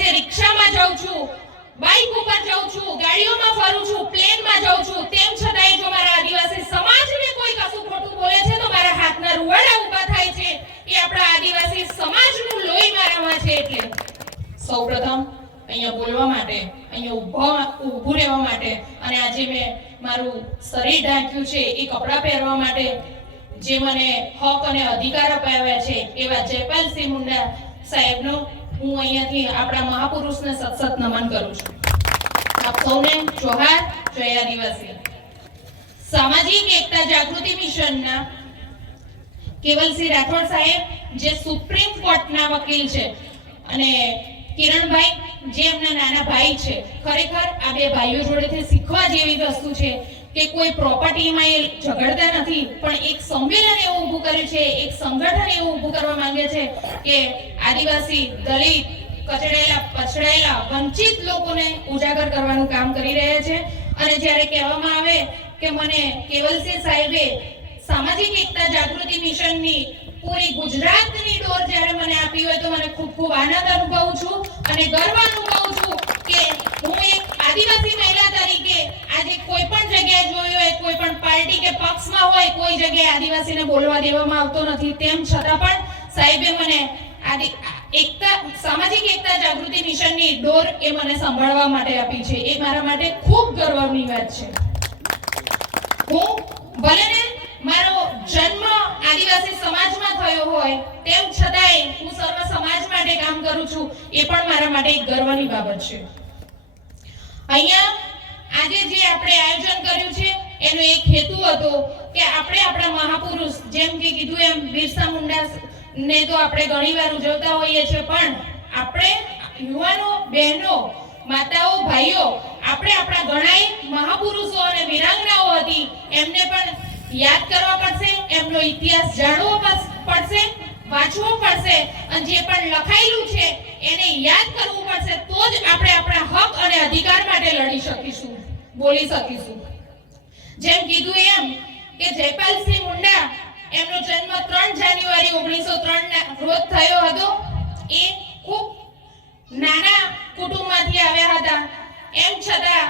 આજે રિક્ષામાં જાઉં છું બાઇક ઉપર જાઉં છું, ગાડીઓમાં ફરું છું, પ્લેનમાં જાઉં છું, તેમ છતાંય જો મારા આદિવાસી સમાજને કોઈ કશું ખોટું બોલે છે તો મારા હાથના રૂવાડા ઊભા થાય છે એ આપણા આદિવાસી સમાજનું લોહી મારામાં છે એટલે. સૌપ્રથમ અહીંયા બોલવા માટે, અહીંયા ઊભા, ઊભું રહેવા માટે અને આજે મેં મારું શરીર ઢાંક્યું છે એ કપડાં પહેરવા માટે જે મને હક અને અધિકાર અપાવ્યા છે એવા જયપાલસિંહ મુંડા સાહેબનો હું અહીંયાથી આપણા મહાપુરુષને સતસત નમન કરું છું. આપ સૌને જોહાર, જય આદિવાસી સામાજિક એકતા જાગૃતિ મિશનના કેવલસિંહ રાઠોડ સાહેબ, જે સુપ્રીમ કોર્ટના વકીલ છે, અને કિરણભાઈ, જે એમના નાના ભાઈ છે, ખરેખર આ બે ભાઈઓ જોડેથી શીખવા જેવી વસ્તુ છે કે કોઈ પ્રોપર્ટીમાં એ ઝઘડતા નથી, પણ એક સંમેલન એવું ઊભું કર્યું છે, એક સંગઠન એવું ઊભું કરવા માંગે છે કે આદિવાસી, દલિત કચડાયેલા પછડાયેલા, વંચિત લોકોને ઉજાગર કરવાનું કામ કરી રહ્યા છે. અને જ્યારે કહેવામાં આવે કે મને કેવલસિંહ સાહેબે સામાજિક એકતા જાગૃતિ મિશનની પૂરી ગુજરાતની ડોર જ્યારે મને આપી હોય તો મને ખૂબ ખૂબ આનંદ અનુભવું છું. અને ગર્વ અનુભવું છું કે હું એક આદિવાસી મહિલા તરીકે આજે કોઈ પણ જગ્યાએ જોયું હોય, કોઈ પણ પાર્ટી કે પક્ષમાં હોય, કોઈ જગ્યાએ આદિવાસીને બોલવા દેવામાં આવતો નથી. તેમ છતાં પણ સાહેબે મને એકતા, સામાજિક એકતા જાગૃતિ મિશનની ડોર એ મને સંભાળવા માટે આપી છે. એ મારા માટે ખૂબ ગર્વની વાત છે. હું ભલે મારો જન્મ આદિવાસી સમાજમાં થયો હોય, તેમ છતાંય હું સર્વ સમાજ માટે કામ કરું છું, એ પણ મારા માટે એક ગર્વની બાબત છે. અહીંયા આજે જે આપણે આયોજન કર્યું છે, એનો એક હેતુ હતો કે આપણે આપણા મહાપુરુષ, જેમ કે કીધું એમ બિરસા મુંડા ને તો આપણે ઘણીવાર ઉજવતા હોઈએ છીએ, પણ આપણે યુવાનો, બહેનો, માતાઓ, ભાઈઓ, આપણે આપણા ઘણાય મહાપુરુષો અને વિરાંગનાઓ હતી, એમને પણ યાદ કરવા પડશે, એમનો ઇતિહાસ જાણવો પડશે, વાંચવો પડશે, અને જે પણ લખાયેલું છે, એને યાદ કરવું પડશે, તો જ આપણે આપણા હક અને અધિકાર માટે લડી શકીશું, બોલી શકીશું. જેમ કીધું એમ કે જયપાલસિંહ મુંડા એમનો જન્મ ત્રણ જાન્યુઆરી ઓગણીસો ત્રણ ના રોજ થયો હતો. એ ખૂબ નાના કુટુંબમાંથી આવ્યા હતા. એમ છતાં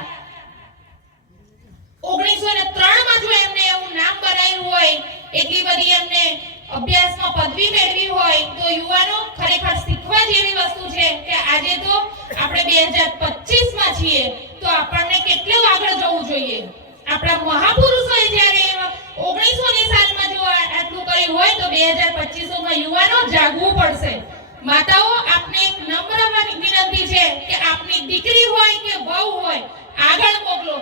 ઓગણીસો ને ત્રણમાં જો એમને એવું નામ બનાવ્યું હોય, એટલી બધી એમને અભ્યાસમાં પદવી મેળવી હોય, તો યુવાનો ખરેખર શીખવા જેવી વસ્તુ છે કે આજે તો આપણે બે હજાર પચીસમાં છીએ, તો આપણને કેટલું આગળ જવું જોઈએ? આપણા મહાપુરુષોએ જ્યારે ઓગણીસો કર્યું હોય તો બે હજાર પચીસો માં યુવાનો જાગવું પડશે. માતાઓ, આપને એક નમ્ર વિનંતી છે કે આપની દીકરી હોય કે વહુ હોય, આગળ મોકલો.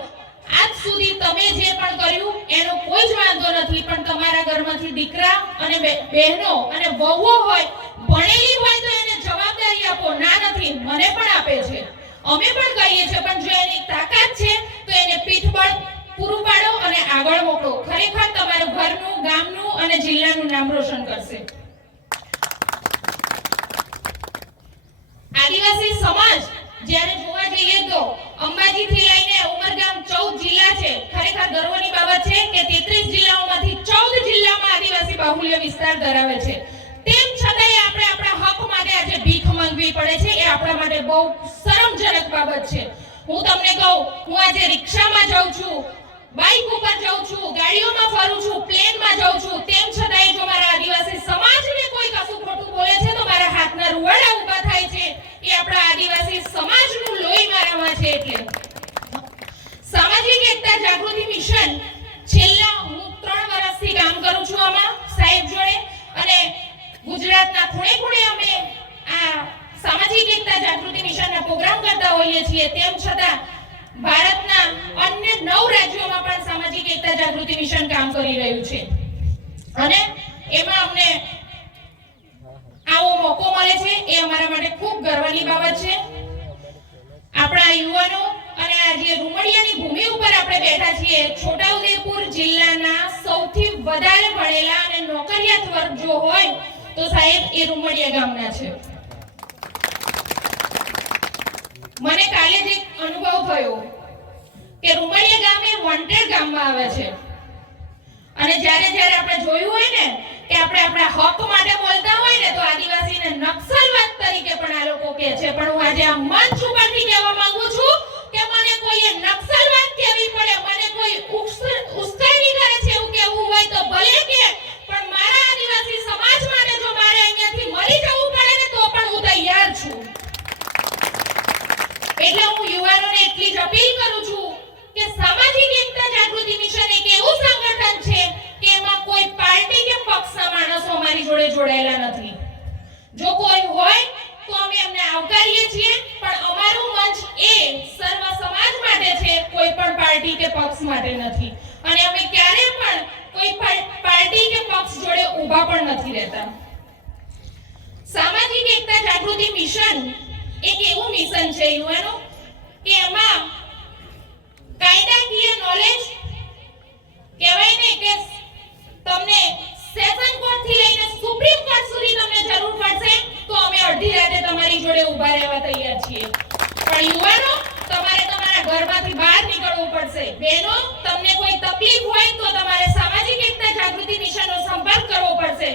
આજ સુધી તમે જે પણ કર્યું, એનો કોઈ જ વાંધો નથી, પણ તમારા ઘરમાંથી દીકરા અને બહેનો અને વહુઓ હોય, ભણેલી હોય તો એને જવાબદારી આપો, ના નથી, મને પણ આપે છે. અમે પણ કહીએ છીએ, પણ જો એની તાકાત છે, તો એને પીઠબળ પૂરું પાડો અને આગળ મોકલો ખરેખર તમારું ઘરનું ગામનું જિલ્લાનું નામ રોશન કરશે. આદિવાસી સમાજ જ્યારે જોવા જઈએ તો અંબાજી થી લઈને ઉમરગામ 14 જિલ્લા છે. ખરેખર ગર્વની બાબત છે કે 33 જિલ્લાઓમાંથી 14 જિલ્લામાં આદિવાસી બાહુલ્ય વિસ્તાર ધરાવે છે. તેમ છતાંય આપણે આપણા હક માટે આજે ભીખ માંગવી પડે છે. એ આપણા માટે બહુ શરમજનક બાબત છે. હું તમને કહું, હું આજે રિક્ષામાં જાઉં છું બાઇક ઉપર જાઉં છું, ગાડીઓમાં ફરું છું પ્લેનમાં જાઉં છું તેમ છતાંય જો મારા આદિવાસી સમાજને કોઈ કશું ખોટું બોલે છે તો મારા હાથના રૂવાડા ઊભા થાય છે એ આપણા આદિવાસી સમાજનું લોહી મારામાં છે એટલે. સામાજિક એકતા જાગૃતિ મિશન છેલ્લા હું ત્રણ વર્ષથી કામ કરું છું આમાં, સાહેબ જોડે. અને ગુજરાતના ખૂણે ખૂણે અમે આ સામાજિક એકતા જાગૃતિ મિશનના પ્રોગ્રામ કરતા હોઈએ છીએ. તેમ છતાં ભારતના અન્ય નવ રાજ્યોમાં પણ સામાજિક એકતા જાગૃતિ મિશન કામ કરી રહ્યું છે. અને એમાં અમને આવો મોકો મળે છે. એ અમારા માટે ખૂબ ગર્વની બાબત છે. આપણા યુવાનો અને આ જે રૂમડિયાની ભૂમિ ઉપર આપણે બેઠા છીએ, છોટાઉદેપુર જિલ્લાના સૌથી વધારે ભણેલા અને નોકરિયાત વર્ગ જો હોય, તો સાહેબ એ રૂમડિયા ગામના છે. મને કાલે જ એક અનુભવ થયો કે રૂમડિયા ગામ એ વોન્ટેડ ગામમાં આવે છે. અને જ્યારે જ્યારે આપણે જોયું હોય ને કે આપણે આપણા હક માટે બોલતા હોય ને તો આદિવાસી જાગૃતિને નક્સલવાદ તરીકે પણ આ લોકો કહે છે પણ હું આજે આ મંચ ઉપરથી કહેવા માંગુ છું કે મને કોઈએ નક્સલવાદ કહેવી પડે મને કોઈ ઉશ્ક- ઉશ્કેરણી કરે છે એવું કહેવું હોય તો ભલે કે પણ મારા આદિવાસી સમાજ માટે જો મારે અહીંયાથી મરી જવું પડે ને તો પણ હું તૈયાર છું એટલે હું યુવાનોને એટલી જ અપીલ કરું છું કે સામાજિક એકતા જાગૃતિ મિશન એક એવું સંગઠન છે કે એમાં કોઈ પાર્ટી કે પક્ષના માણસો અમારી જોડે જોડાયેલા નથી. જો કોઈ હોય તો અમે એમને આવકારીએ છીએ, પણ અમારું મંચ એ સર્વ સમાજ માટે છે, કોઈ પણ પાર્ટી કે પક્ષ માટે નથી. અને અમે ક્યારે પણ કોઈ પાર્ટી કે પક્ષ જોડે ઊભા પણ નથી રહેતા. સામાજિક એકતા જાગૃતિ મિશન એક એવું મિશન છે યુવાનો, કે એમાં કાયદાકીય નોલેજ કહેવાય ને કે તમને સેશન કોર્ટથી લઈને સુપ્રીમ કોર્ટ સુધી તમને જરૂર પડશે, તો અમે અડધી રાતે તમારી જોડે ઊભા રહેવા તૈયાર છીએ. પણ યુવાનો, તમારે તમારા ઘરમાંથી બહાર નીકળવું પડશે. બહેનો, તમને કોઈ તકલીફ હોય તો તમારે સામાજિક એકતા જાગૃતિ મિશનનો સંપર્ક કરવો પડશે.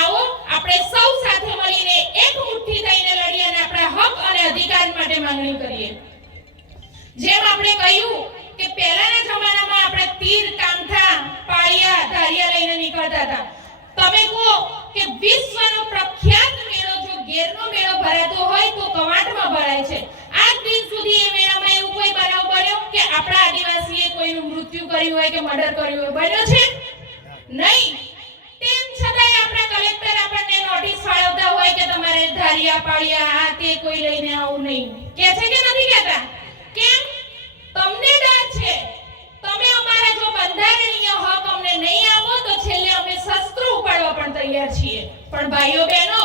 આવો, આપણે સૌ સાથે મળીને એક મુઠ્ઠી થઈને લડીએ અને આપણા હક અને અધિકાર માટે માંગણી કરીએ. જેમ આપણે કહ્યું કે પહેલાના જમાનામાં આપણે તીર કાંઠા પાળિયા ધારિયા લઈને નીકળતા હતા તમે કહો કે વિશ્વનો પ્રખ્યાત મેળો જો ગેરનો મેળો ભરાતો હોય તો કવાંટમાં ભરાય છે આજ દિન સુધી એ મેળામાં એવું કોઈ બનાવ બન્યો કે આપણા આદિવાસીએ કોઈનું મૃત્યુ કર્યું હોય કે મર્ડર કર્યું હોય, બન્યો છે? નહીં. તેમ છતાંય આપણા કલેક્ટર આપણને નોટિસ ફાળવતા હોય કે તમારે ધારિયા પાળિયા, આ તે કોઈ લઈને આવું નહીં. કે છે કે નથી કહેતા? કેમ? તમને ડર છે. તમે અમારા જો બંધારણીય હક અમને નહીં આપો, તો છેલ્લે અમે શસ્ત્રો ઉપાડવા પણ તૈયાર છીએ. પણ ભાઈઓ બહેનો,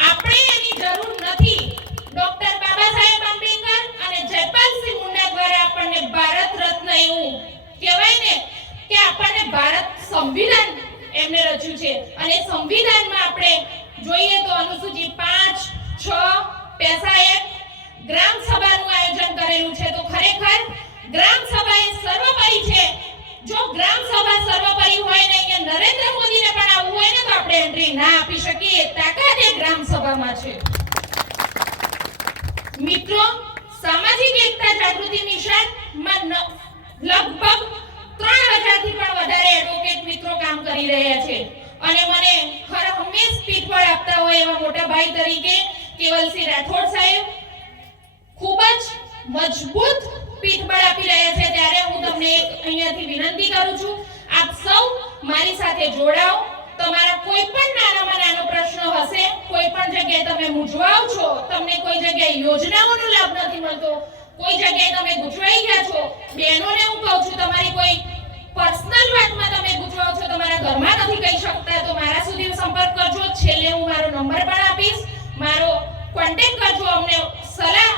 આપણે એની જરૂર નથી ડોક્ટર બાબા સાહેબ આંબેડકર અને જયપાલસિંહ મુંડા દ્વારા આપણને ભારત રત્ન એવું કહેવાય ને કે આપણને ભારત સંવિધાન એમને રચ્યું છે અને સંવિધાનમાં આપણે જોઈએ તો અનુસૂચિ પાંચ છ પેસા એક ગ્રામ આયોજન કરેલું છે. તો ખરેખર ગ્રામ સર્વોપરી છે. જો ગ્રામ સભા સર્વોપરી હોય ને અહીંયા નરેન્દ્ર મોદીને પણ આવવું હોય ને તો આપણે એન્ટ્રી મિત્રો, સામાજિક એકતા જાગૃતિ મિશનમાં લગભગ ત્રણ હજારથી પણ વધારે એડવોકેટ મિત્રો કામ કરી રહ્યા છે. અને મને ખર હંમેશ પીઠબળ આપતા હોય એવા મોટા ભાઈ તરીકે કેવલસિંહ રાઠોડ સાહેબ? ખૂબ જ મજબૂત પીઠબળ આપી રહ્યા છે. ત્યારે હું તમને અહીંયાથી વિનંતી કરું છું, આપ સૌ મારી સાથે જોડાઓ. તમારા કોઈ પણ નાનામાં નાનો પ્રશ્ન હશે, કોઈ પણ જગ્યાએ તમે મૂંઝવાઓ છો, તમને કોઈ જગ્યાએ યોજનાઓનો લાભ નથી મળતો, કોઈ જગ્યાએ તમે ગૂંચવાઈ ગયા છો, બહેનોને હું કહું છું, તમારી કોઈ પર્સનલ વાતમાં તમે ગૂંચવાઓ છો, તમારા ઘરમાં નથી કહી શકતા, તો મારા સુધી સંપર્ક કરજો. છેલ્લે હું મારો નંબર પણ આપીશ. મારો કોન્ટેક્ટ કરજો અમને. સલાહ